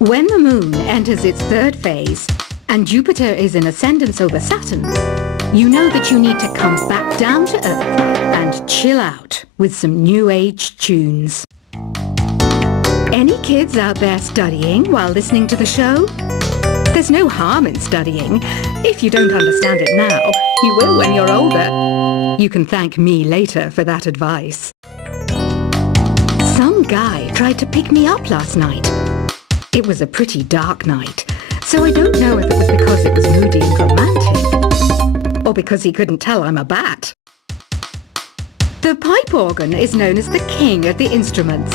When the moon enters its third phase and Jupiter is in ascendance over Saturn, you know that you need to come back down to earth and chill out with some new age tunes. Any kids out there studying while listening to the show? There's no harm in studying. If you don't understand it now, you will when you're older. You can thank me later for that advice. Some guy tried to pick me up last night. It was a pretty dark night, so I don't know if it was because it was moody and romantic, or because he couldn't tell I'm a bat. The pipe organ is known as the king of the instruments.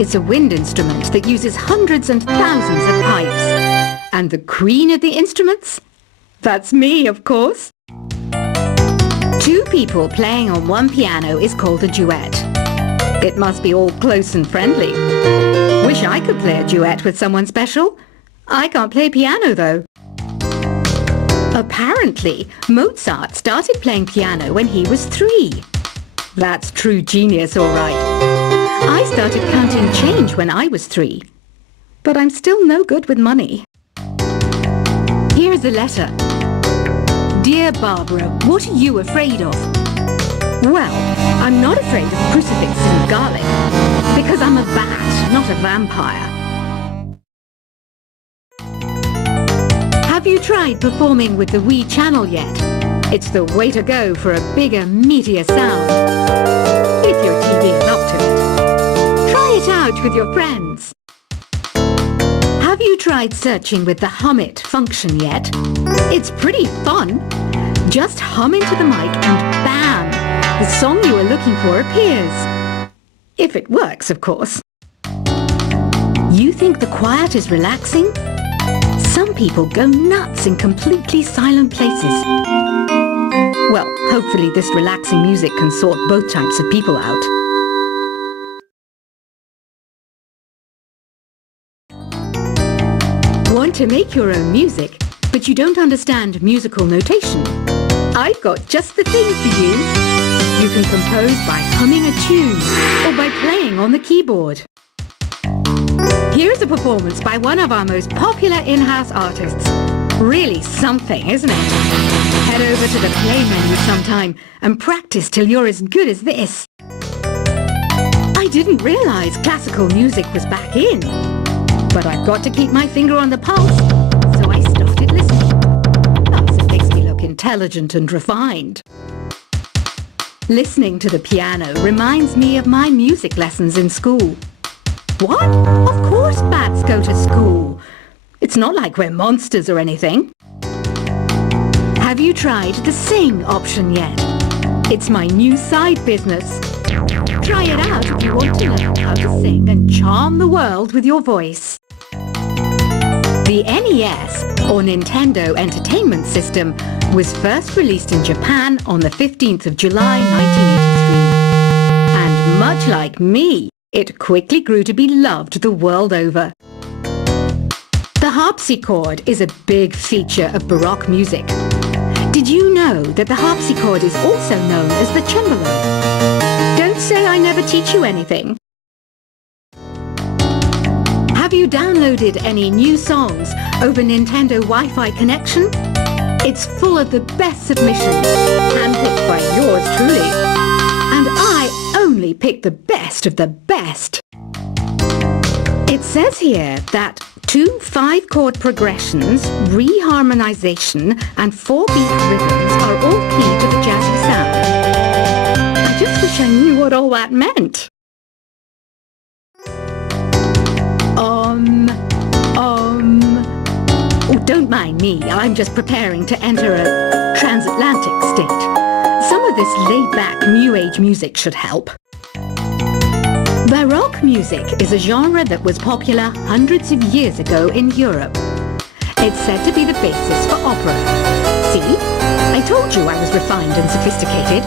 It's a wind instrument that uses hundreds and thousands of pipes. And the queen of the instruments? That's me, of course. Two people playing on one piano is called a duet. It must be all close and friendly. Wish I could play a duet with someone special. I can't play piano, though. Apparently, Mozart started playing piano when he was 3. That's true genius, all right. I started counting change when I was 3. But I'm still no good with money. Here's a letter. Dear Barbara, what are you afraid of? Well, I'm not afraid of crucifixes and garlic, because I'm a bat, not a vampire. Have you tried performing with the Wii channel yet? It's the way to go for a bigger, meatier sound. If your TV is up to it. Try it out with your friends. Have you tried searching with the hum it function yet? It's pretty fun. Just hum into the mic and bam! The song you are looking for appears. If it works, of course. You think the quiet is relaxing? Some people go nuts in completely silent places. Well, hopefully this relaxing music can sort both types of people out. Want to make your own music, but you don't understand musical notation? I've got just the thing for you. You can compose by humming a tune or by playing on the keyboard. Here's a performance by one of our most popular in-house artists. Really something, isn't it? Head over to the play menu sometime and practice till you're as good as this. I didn't realize classical music was back in. But I've got to keep my finger on the pulse, so I started listening. Plus, it makes me look intelligent and refined. Listening to the piano reminds me of my music lessons in school. What? Of course bats go to school. It's not like we're monsters or anything. Have you tried the sing option yet? It's my new side business. Try it out if you want to learn how to sing and charm the world with your voice. The NES, or Nintendo Entertainment System, was first released in Japan on the 15th of July 1983. And much like me, it quickly grew to be loved the world over. The harpsichord is a big feature of Baroque music. Did you know that the harpsichord is also known as the cembalo? Don't say I never teach you anything. Have you downloaded any new songs over Nintendo Wi-Fi connection? It's full of the best submissions, handpicked by yours truly. And I only pick the best of the best. It says here that 2 5-chord progressions, reharmonization, and 4-beat rhythms are all key to the jazzy sound. I just wish I knew what all that meant. Oh, don't mind me. I'm just preparing to enter a transatlantic state. Some of this laid-back New Age music should help. Baroque music is a genre that was popular hundreds of years ago in Europe. It's said to be the basis for opera. See? I told you I was refined and sophisticated.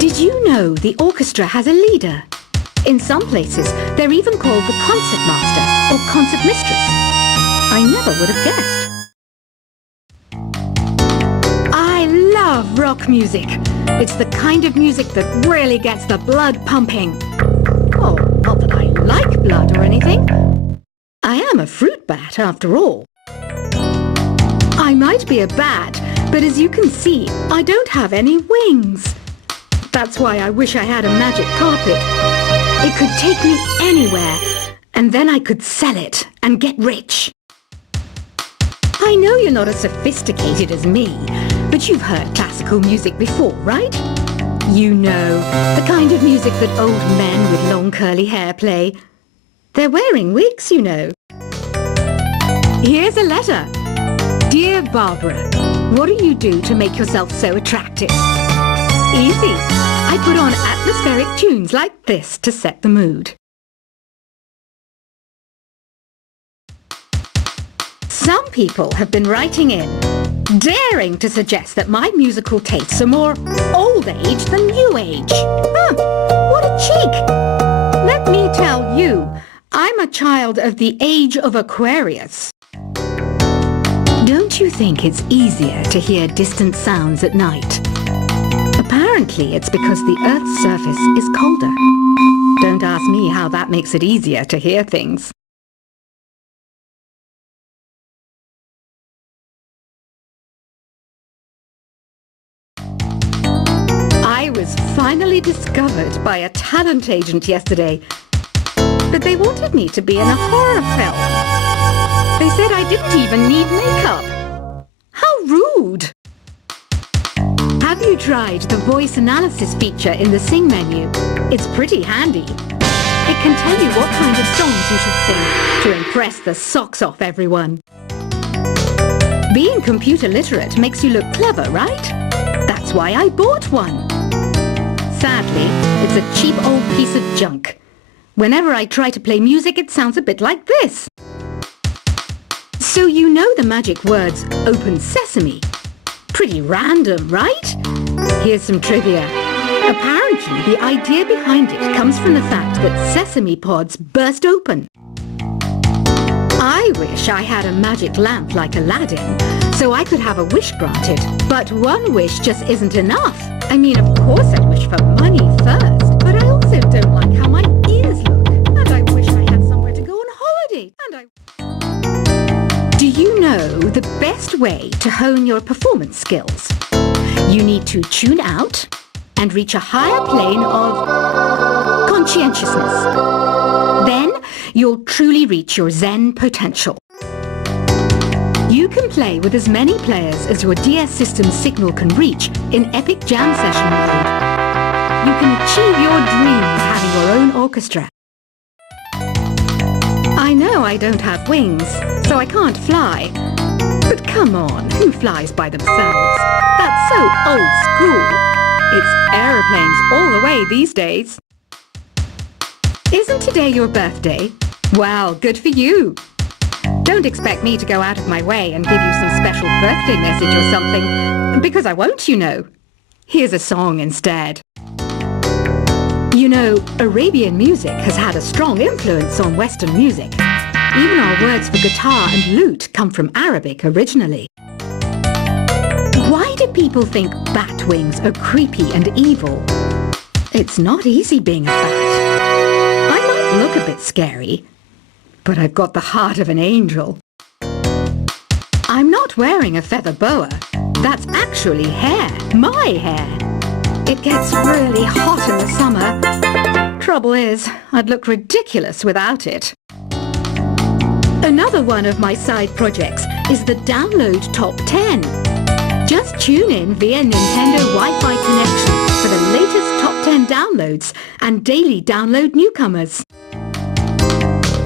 Did you know the orchestra has a leader? In some places, they're even called the concert master or concert mistress. I never would have guessed. I love rock music. It's the kind of music that really gets the blood pumping. Oh, not that I like bat after all. I might be a bat, but as you can see, I don't have any wings. That's why I wish I had a magic carpet. It could take me anywhere, and then I could sell it and get rich. I know you're not as sophisticated as me, but you've heard classical music before, right? You know, the kind of music that old men with long curly hair play. They're wearing wigs, you know. Here's a letter. Dear Barbara, what do you do to make yourself so attractive? Easy. I put on atmospheric tunes like this to set the mood. Some people have been writing in, daring to suggest that my musical tastes are more old age than new age. What a cheek! Let me tell you, I'm a child of the age of Aquarius. Don't you think it's easier to hear distant sounds at night? Apparently it's because the Earth's surface is colder. Don't ask me how that makes it easier to hear things. I was finally discovered by a talent agent yesterday, but they wanted me to be in a horror film. They said I didn't even need makeup. How rude! Have you tried the voice analysis feature in the Sing menu? It's pretty handy. It can tell you what kind of songs you should sing to impress the socks off everyone. Being computer literate makes you look clever, right? That's why I bought one. Sadly, it's a cheap old piece of junk. Whenever I try to play music, it sounds a bit like this. So you know the magic words "Open Sesame." Pretty random, right? Here's some trivia. Apparently, the idea behind it comes from the fact that sesame pods burst open. I wish I had a magic lamp like Aladdin, so I could have a wish granted. But one wish just isn't enough. I mean, of course I'd wish for money first, but I also don't like how my ears look. And I wish I had somewhere to go on holiday. Do you know the best way to hone your performance skills? You need to tune out and reach a higher plane of conscientiousness. Then you'll truly reach your Zen potential. You can play with as many players as your DS system's signal can reach in epic jam session mode. You can achieve your dreams having your own orchestra. I know I don't have wings, so I can't fly. But come on, who flies by themselves? That's so old school. It's aeroplanes all the way these days. Isn't today your birthday? Well, good for you. Don't expect me to go out of my way and give you some special birthday message or something, because I won't, you know. Here's a song instead. You know, Arabian music has had a strong influence on Western music. Even our words for guitar and lute come from Arabic originally. Why do people think bat wings are creepy and evil? It's not easy being a bat. I might look a bit scary, but I've got the heart of an angel. I'm not wearing a feather boa. That's actually hair, my hair. It gets really hot in the summer. Trouble is, I'd look ridiculous without it. Another one of my side projects is the Download Top 10. Just tune in via Nintendo Wi-Fi connection for the latest Top 10 downloads and daily download newcomers.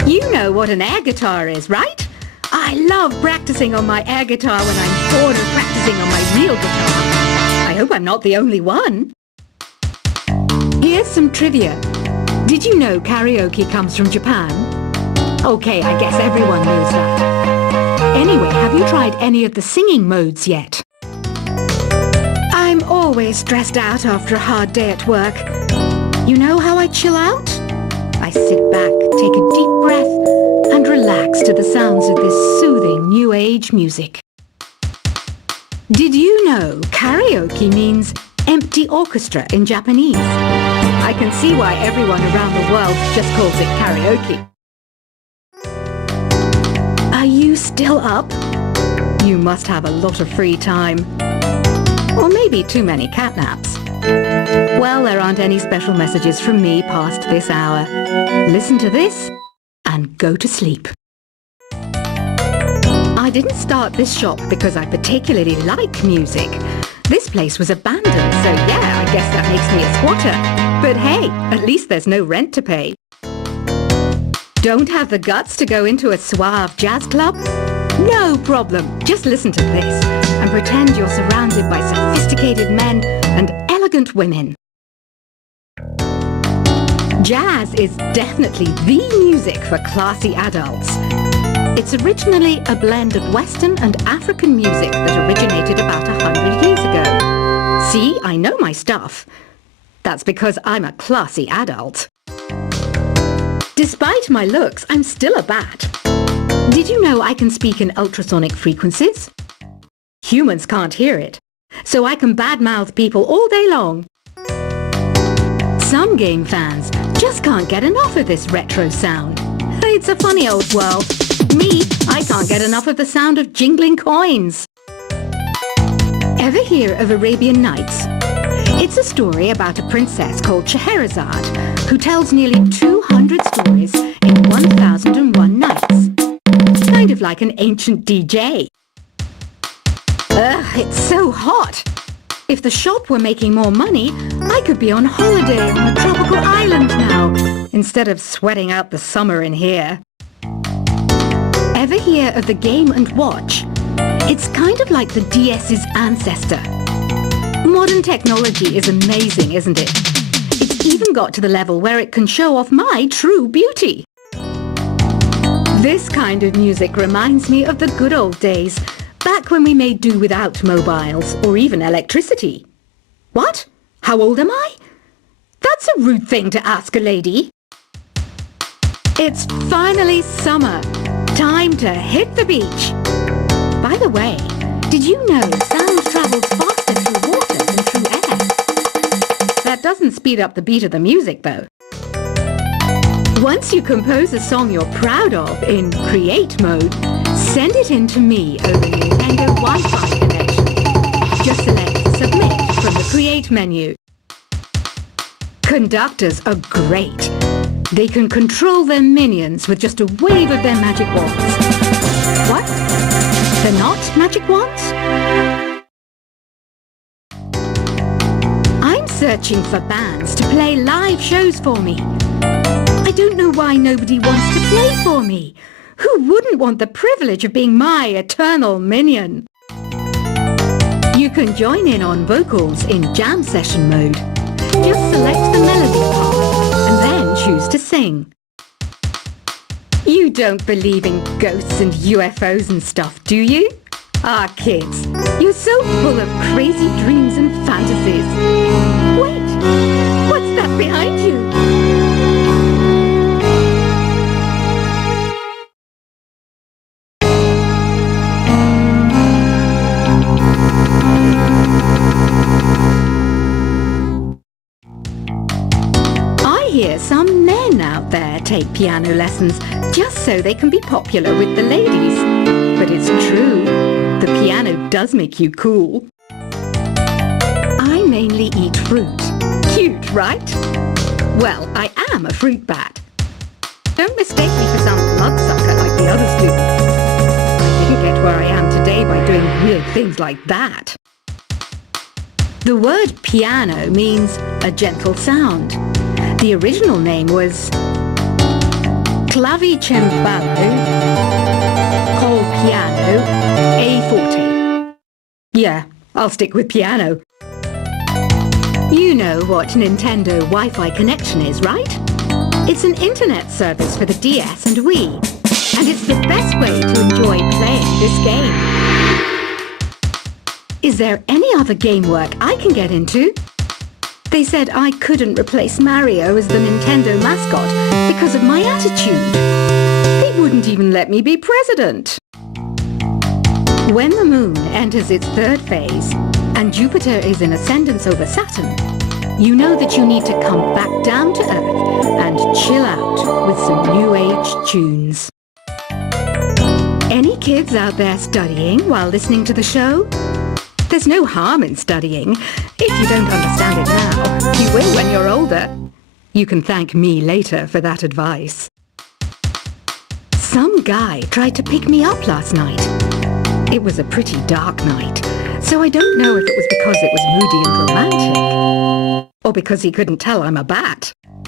You know what an air guitar is, right? I love practicing on my air guitar when I'm bored of practicing on my real guitar. I hope I'm not the only one. Here's some trivia. Did you know karaoke comes from Japan? Okay, I guess everyone knows that. Anyway, have you tried any of the singing modes yet? I'm always stressed out after a hard day at work. You know how I chill out? I sit back, take a deep breath, and relax to the sounds of this soothing new age music. Did you know karaoke means empty orchestra in Japanese? I can see why everyone around the world just calls it karaoke. you still up? You must have a lot of free time. Or maybe too many catnaps. Well, there aren't any special messages from me past this hour. Listen to this and go to sleep. I didn't start this shop because I particularly like music. This place was abandoned, so yeah, I guess that makes me a squatter. But hey, at least there's no rent to pay. Don't have the guts to go into a suave jazz club? No problem. Just listen to this and pretend you're surrounded by sophisticated men and elegant women. Jazz is definitely the music for classy adults. It's originally a blend of Western and African music that originated about 100 years ago. See, I know my stuff. That's because I'm a classy adult. Despite my looks, I'm still a bat. Did you know I can speak in ultrasonic frequencies? Humans can't hear it, so I can badmouth people all day long. Some game fans just can't get enough of this retro sound. It's a funny old world. Me, I can't get enough of the sound of jingling coins. Ever hear of Arabian Nights? It's a story about a princess called Scheherazade who tells nearly 200 stories in 1001 nights. Kind of like an ancient DJ. Ugh, it's so hot. If the shop were making more money, I could be on holiday on a tropical island now, instead of sweating out the summer in here. Ever hear of the Game & Watch? It's kind of like the DS's ancestor. Modern technology is amazing, isn't it? It's even got to the level where it can show off my true beauty. This kind of music reminds me of the good old days, back when we made do without mobiles or even electricity. What? How old am I? That's a rude thing to ask a lady. It's finally summer. Time to hit the beach. By the way, did you know sound travels faster through water than through air? That doesn't speed up the beat of the music, though. Once you compose a song you're proud of in create mode, send it in to me over the Nintendo Wi-Fi connection. Just select Submit from the Create menu. Conductors are great. They can control their minions with just a wave of their magic wands. What? They're not magic wands? I'm searching for bands to play live shows for me. I don't know why nobody wants to play for me. Who wouldn't want the privilege of being my eternal minion? You can join in on vocals in jam session mode. Just select the melody part and then choose to sing. You don't believe in ghosts and UFOs and stuff, do you? Ah, kids, you're so full of crazy dreams and fantasies. Wait, what's that behind you? I hear some men out there take piano lessons just so they can be popular with the ladies. But it's true, the piano does make you cool. I mainly eat fruit. Cute, right? Well, I am a fruit bat. Don't mistake me for some bloodsucker like the others do. I didn't get where I am today by doing weird things like that. The word piano means a gentle sound. The original name was clavicembalo col piano a forte. Yeah, I'll stick with piano. You know what Nintendo Wi-Fi connection is, right? It's an internet service for the DS and Wii, and it's the best way to enjoy playing this game. Is there any other game work I can get into? They said I couldn't replace Mario as the Nintendo mascot because of my attitude. They wouldn't even let me be president. When the moon enters its third phase and Jupiter is in ascendance over Saturn, you know that you need to come back down to Earth and chill out with some new age tunes. Any kids out there studying while listening to the show? There's no harm in studying. If you don't understand it now, you will when you're older. You can thank me later for that advice. Some guy tried to pick me up last night. It was a pretty dark night, so I don't know if it was because it was moody and romantic, or because he couldn't tell I'm a bat.